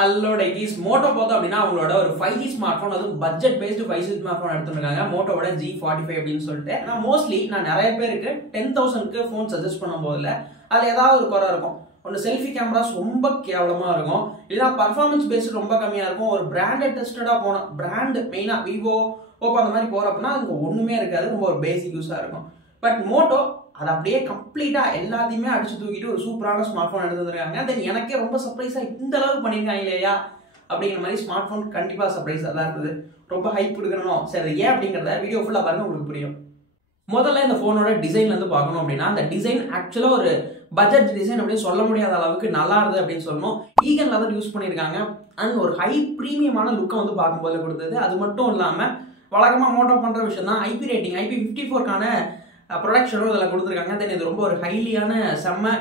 Hello Dickies, Moto பார்த்தோம் அப்படினா அவங்களோட ஒரு 5G ஸ்மார்ட்போன் அது பட்ஜெட் பேஸ்ட் 5G ஸ்மார்ட்போன் எடுத்துட்டாங்க Motoவோட G45 அப்படினு சொல்லிட்டு நான் மோஸ்ட்லி நான் நிறைய பேருக்கு 10000 க்கு ஃபோன் சஜஸ்ட் பண்ணும்போதுல அதுல ஏதாவது ஒரு குறை இருக்கும் ஒன்னு செல்ஃபி கேமராஸ் ரொம்ப கேவலமா இருக்கும் இல்ல பெர்ஃபார்மன்ஸ் பேஸ்ட் ரொம்ப கம்மியா இருக்கும் ஒரு பிராண்டட் டெஸ்டடா போன பிராண்ட் மெயினா Vivo Oppo அந்த மாதிரி போறப்பனா அதுக்கு ஒண்ணுமே இருக்காது ரொம்ப ஒரு பேசிக் யூஸா இருக்கும் பட் Moto அது அப்படியே கம்ப்ளீட்டா எல்லாத்தையுமே அடிச்சு தூக்கிட்டு ஒரு சூப்பரான ஸ்மார்ட்போன் எடுத்து வந்திருக்காங்க தென் எனக்கே ரொம்ப சர்ப்ரைஸா இந்த அளவுக்கு பண்ணிருக்காங்க இல்லையா அப்படிங்கிற மாதிரி ஸ்மார்ட்போன் கண்டிப்பா சர்ப்ரைஸா தான் இருந்தது ரொம்ப ஹைப் கொடுக்கணும் சரி ஏன் அப்படிங்கறத வீடியோ ஃபுல்லா பாருங்க உங்களுக்கு புரியும் முதல்ல இந்த போனோட டிசைன்ல இருந்து பார்க்கணும் அப்படின்னா அந்த டிசைன் ஆக்சுவலா ஒரு பட்ஜெட் டிசைன் அப்படின்னு சொல்ல முடியாத அளவுக்கு நல்லா இருந்தது அப்படின்னு சொல்லணும் ஈகன் லெதர் யூஸ் பண்ணிருக்காங்க அண்ட் ஒரு ஹை பிரீமியமான லுக்கை வந்து பார்க்கும்போது கொடுத்தது அது மட்டும் இல்லாம வழக்கமா மோட்டோ பண்ற விஷயம் தான் ஐபி ரேட்டிங் IP54க்கான ப்ரொடக்ஷனும் இதில் கொடுத்துருக்காங்க தென் இது ரொம்ப ஒரு ஹைலியான செம்ம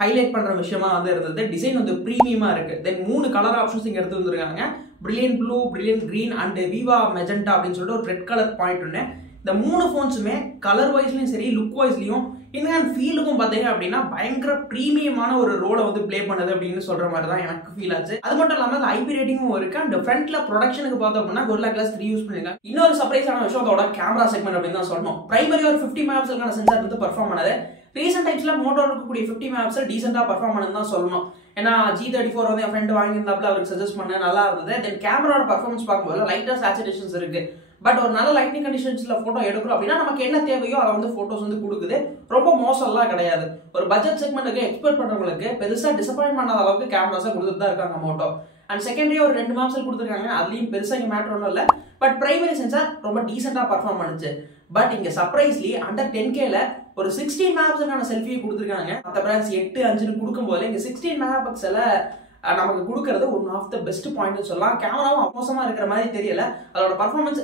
ஹைலைட் பண்ணுற விஷயமா வந்து இருந்தது டிசைன் வந்து ப்ரீமியமாக இருக்குது தென் 3 கலர் ஆப்ஷன்ஸ் இங்கே எடுத்து வந்துருக்காங்க brilliant blue brilliant green and viva magenta அப்படின்னு சொல்லிட்டு ஒரு ரெட் கலர் பாயிண்ட் ஒன்று இந்த 3 ஃபோன்ஸுமே கலர் வைஸ்லையும் சரி லுக் வைஸ்லையும் இன்னும் ஃபீலுக்கும் பார்த்தீங்க அப்படின்னா பயங்கர ப்ரீமியமான ஒரு ரோலை வந்து பிளே பண்ணுது அப்படின்னு சொல்ற மாதிரி தான் எனக்கு ஃபீல் ஆச்சு அது மட்டும் இல்லாமல் அந்த ஐபி ரேட்டிங்கும் இருக்கு அண்ட் ஃப்ரண்ட்ல ப்ரொடக்ஷனுக்கு பார்த்தோம் அப்படின்னா Gorilla Glass 3 யூஸ் பண்ணிருக்காங்க இன்னொரு சர்ப்ரைஸான விஷயம் அதோட கேமரா செக்மெண்ட் அப்படின்னு தான் சொல்லணும் பிரைமரி ஒரு 50 மெகாபிக்சலுக்கான சென்சார் வந்து பெர்ஃபார்ம் பண்ணது ரீசெண்ட் டைம்ஸ்ல மோட்டோல இருக்கக்கூடிய 50 மெகாபிக்சல் டீசெண்டா பெர்ஃபார்ம் பண்ணது தான் சொல்லணும் ஏன்னா G34 வந்து என் ஃப்ரெண்ட் வாங்கியிருந்தாப்புல அவருக்கு சஜஸ்ட் பண்ண நல்லா இருந்தது தென் கேமராவோட பெர்ஃபார்மன்ஸ் பார்க்கும்போது லைட்டா சேச்சுரேஷன்ஸ் இருக்கு பட் ஒரு நல்ல லைட்டிங் கண்டிஷன்ஸ்ல போட்டோ எடுக்கிறோம் அப்படின்னா நமக்கு என்ன தேவையோ அதை வந்து போட்டோஸ் வந்து கொடுக்குது ரொம்ப மோசம்லாம் கிடையாது ஒரு பட்ஜெட் செக்மெண்ட்டுக்கு எக்ஸ்பெக்ட் பண்றவங்களுக்கு பெருசா டிசப்பாயின்ட் பண்ணாத அளவுக்கு கேமராஸா கொடுத்துட்டு தான் இருக்காங்க மோட்டோ அண்ட் செகண்டரி ஒரு 2 மெகாபிக்சல் கொடுத்துருக்காங்க அதுலயும் பெருசா இங்க மேட்டர் ஒன்றும் இல்லை பட் பிரைமரி சென்சார் ரொம்ப டீசெண்டா பர்ஃபார்ம் பண்ணுச்சு பட் இங்க சர்ப்ரைஸ்லி அண்டர் 10Kல ஒரு 16 மெகாபிக்சலுக்கான செல்ஃபியை கொடுத்துருக்காங்க மற்ற பிராண்ட்ஸ் 8-5 கொடுக்கும்போது இங்க 16 மெகாபிக்சல நமக்கு கொடுக்கறது one of the best point சொல்லலாம் கேமராவும் மோசமா இருக்கிற மாதிரி தெரியல அதோட பர்ஃபார்மன்ஸ்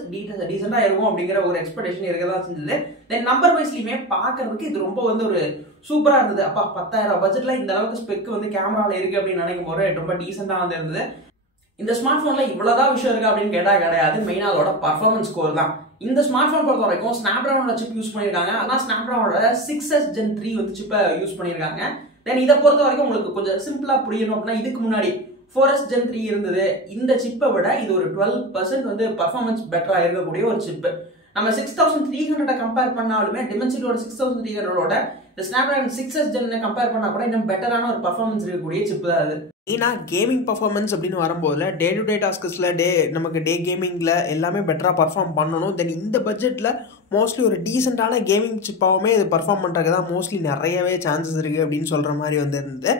டீசெண்டா இருக்கும் அப்படிங்கிற ஒரு எக்ஸ்பெக்டேஷன் இருக்கதா செஞ்சது தென் நம்பர் வைஸ்லயுமே பாக்குறதுக்கு இது ரொம்ப வந்து ஒரு சூப்பரா இருந்தது அப்பா 10,000 பட்ஜெட்ல இந்த அளவுக்கு ஸ்பெக் வந்து கேமரால இருக்கு அப்படின்னு நினைக்கும் போது ரொம்ப டீசெண்டா வந்து இருந்தது இந்த ஸ்மார்ட் போன்ல இவ்வளவுதான் விஷயம் இருக்கு அப்படின்னு கேட்டா கிடையாது மெயினா அதோட பர்ஃபார்மன்ஸ் ஸ்கோர் தான் இந்த ஸ்மார்ட் போன் பொறுத்த வரைக்கும் ஸ்னாப்டிராகனோட சிப் யூஸ் பண்ணிருக்காங்க ஆனா ஸ்னாப்டிராகனோட 6S Gen 3 வந்து சிப்பை யூஸ் பண்ணிருக்காங்க தென் இதை பொறுத்த வரைக்கும் உங்களுக்கு கொஞ்சம் சிம்பிளா புரியணும் அப்படின்னா இதுக்கு முன்னாடி 4S Gen 3 இருந்தது இந்த சிப்பை விட இது ஒரு 12% வந்து பர்ஃபார்மன்ஸ் பெட்டரா இருக்கக்கூடிய ஒரு சிப் நம்ம 6300 கம்பேர் பண்ணாலுமே டிமென்சிட்டியோட 6300ஓட இந்த ஸ்னாப்டிராகன் 6S Gen கம்பேர் பண்ணா கூட இன்னும் பெட்டரான ஒரு பர்ஃபார்மன்ஸ் இருக்கக்கூடிய சிப் தான் அது ஏன்னா கேமிங் பர்ஃபார்மன்ஸ் அப்படின்னு வரும்போது டே டு டே டாஸ்க்ஸில் நமக்கு டே கேமிங்கில் எல்லாமே பெட்டராக பர்ஃபார்ம் பண்ணணும் தென் இந்த பட்ஜெட்டில் மோஸ்ட்லி ஒரு டீசெண்டான கேமிங் சிப்பாகவுமே இது பர்ஃபார்ம் பண்ணுறதுக்கு தான் மோஸ்ட்லி நிறையவே சான்சஸ் இருக்குது அப்படின்னு சொல்கிற மாதிரி வந்து இருந்தது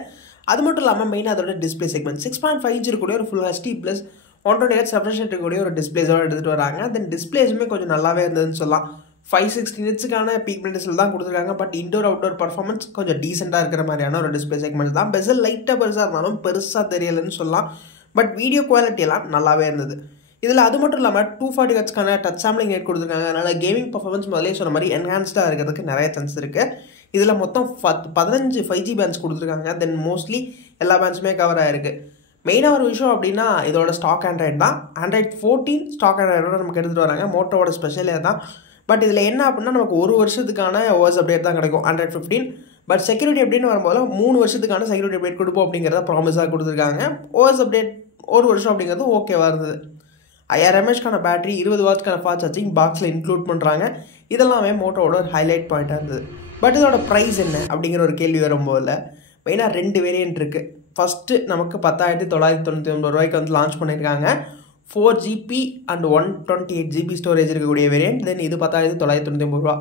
அது மட்டும் இல்லாமல் மெயினாக அதோட டிஸ்பிளே செக்மெண்ட் 6.5 இன்ச் இருக்கக்கூடிய ஒரு ஃபுல் HD ப்ளஸ் 128 ரெஃப்ரெஷ் இருக்கக்கூடிய ஒரு டிஸ்பிளேஸோடு எடுத்துகிட்டு வராங்க தென் டிஸ்பிளேஸுமே கொஞ்சம் நல்லாவே இருந்ததுன்னு சொல்லலாம் 560 நிட்ஸுக்கான பீக் பிரைட்னஸில் தான் கொடுத்துருக்காங்க பட் இன்டோர் அவுட்டோர் பர்ஃபார்மன்ஸ் கொஞ்சம் டீசெண்டாக இருக்கிற மாதிரியான ஒரு டிஸ்பிளே செக்மெண்ட் தான் பெசல் லைட்டாக பெருசாக இருந்தாலும் பெருசாக தெரியலைன்னு சொல்லலாம் பட் வீடியோ குவாலிட்டியெல்லாம் நல்லாவே இருந்தது இதில் அது மட்டும் இல்லாமல் 240 ஹெர்ட்ஸ்க்கான டச் சாம்பிளிங் ரேட் கொடுத்துருக்காங்க அதனால் கேமிங் பர்ஃபார்மன்ஸ் முதலே சொன்ன மாதிரி என்ஹான்ஸ்டாக இருக்கிறதுக்கு நிறைய சான்ஸ் இருக்குது இதில் மொத்தம் 15 5G பேண்ட்ஸ் கொடுத்துருக்காங்க தென் மோஸ்ட்லி எல்லா பேண்ட்ஸுமே கவர் ஆகிருக்கு மெயினாக ஒரு விஷயம் அப்படின்னா இதோட ஸ்டாக் ஆண்ட்ராய்டு தான் Android 14 ஸ்டாக் ஆண்ட்ராய்டோட நமக்கு எடுத்துகிட்டு வராங்க மோட்டோவோட ஸ்பெஷலே தான் பட் இதில் என்ன அப்படின்னா நமக்கு 1 வருஷத்துக்கான OS அப்டேட் தான் கிடைக்கும் Android 15 பட் செக்யூரிட்டி அப்படின்னு வரும்போது 3 வருஷத்துக்கான செக்யூரிட்டி அப்டேட் கொடுப்போம் அப்படிங்கிறத ப்ராமிஸாக கொடுத்துருக்காங்க OS அப்டேட் 1 வருஷம் அப்படிங்கிறது ஓகேவாக இருந்தது 5000 mAhக்கான பேட்டரி 20 வாட்ஸ்க்கான ஃபாஸ்ட் சார்ஜிங் பாக்ஸில் இன்க்ளூட் பண்ணுறாங்க இதெல்லாமே மோட்டோவோட ஒரு ஹைலைட் பாயிண்ட்டாக இருந்தது பட் இதோட ப்ரைஸ் என்ன அப்படிங்கிற ஒரு கேள்வி வரும்போது மெயினாக 2 வேரியன்ட் இருக்குது ஃபஸ்ட்டு நமக்கு 10,999 ரூபாய்க்கு வந்து லான்ச் பண்ணியிருக்காங்க 4GB அண்ட் 128GB ஸ்டோரேஜ் இருக்கக்கூடிய வேரியன்ட் தென் இது 10,999 ரூபா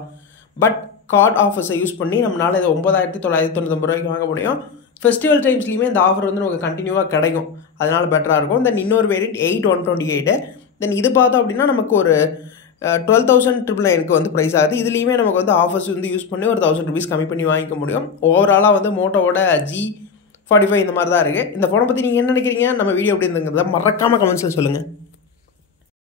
பட் கார்டு ஆஃபர்ஸை யூஸ் பண்ணி நம்மளால் இதை 9,999 ரூபாய்க்கு வாங்க முடியும் ஃபெஸ்டிவல் டைம்ஸ்லையுமே இந்த ஆஃபர் வந்து நமக்கு கண்டினியூவாக கிடைக்கும் அதனால் பெட்டராக இருக்கும் தென் இன்னொரு வேரியன்ட் 8,128 தென் இது பார்த்தோம் அப்படின்னா நமக்கு ஒரு 12,999 வந்து ப்ரைஸ் ஆகுது இதுலேயுமே நமக்கு வந்து ஆஃபர்ஸ் வந்து யூஸ் பண்ணி ஒரு 1000 rupees கம்மி பண்ணி வாங்கிக்க முடியும் ஓவராலாக வந்து மோட்டோவோட G45 இந்த மாதிரி தான் இருக்குது இந்த ஃபோனை பற்றி நீங்கள் என்ன நினைக்கிறீங்க நம்ம வீடியோ எப்படி இருந்துங்கிறத மறக்காமல் கமெண்ட்ஸில் சொல்லுங்கள்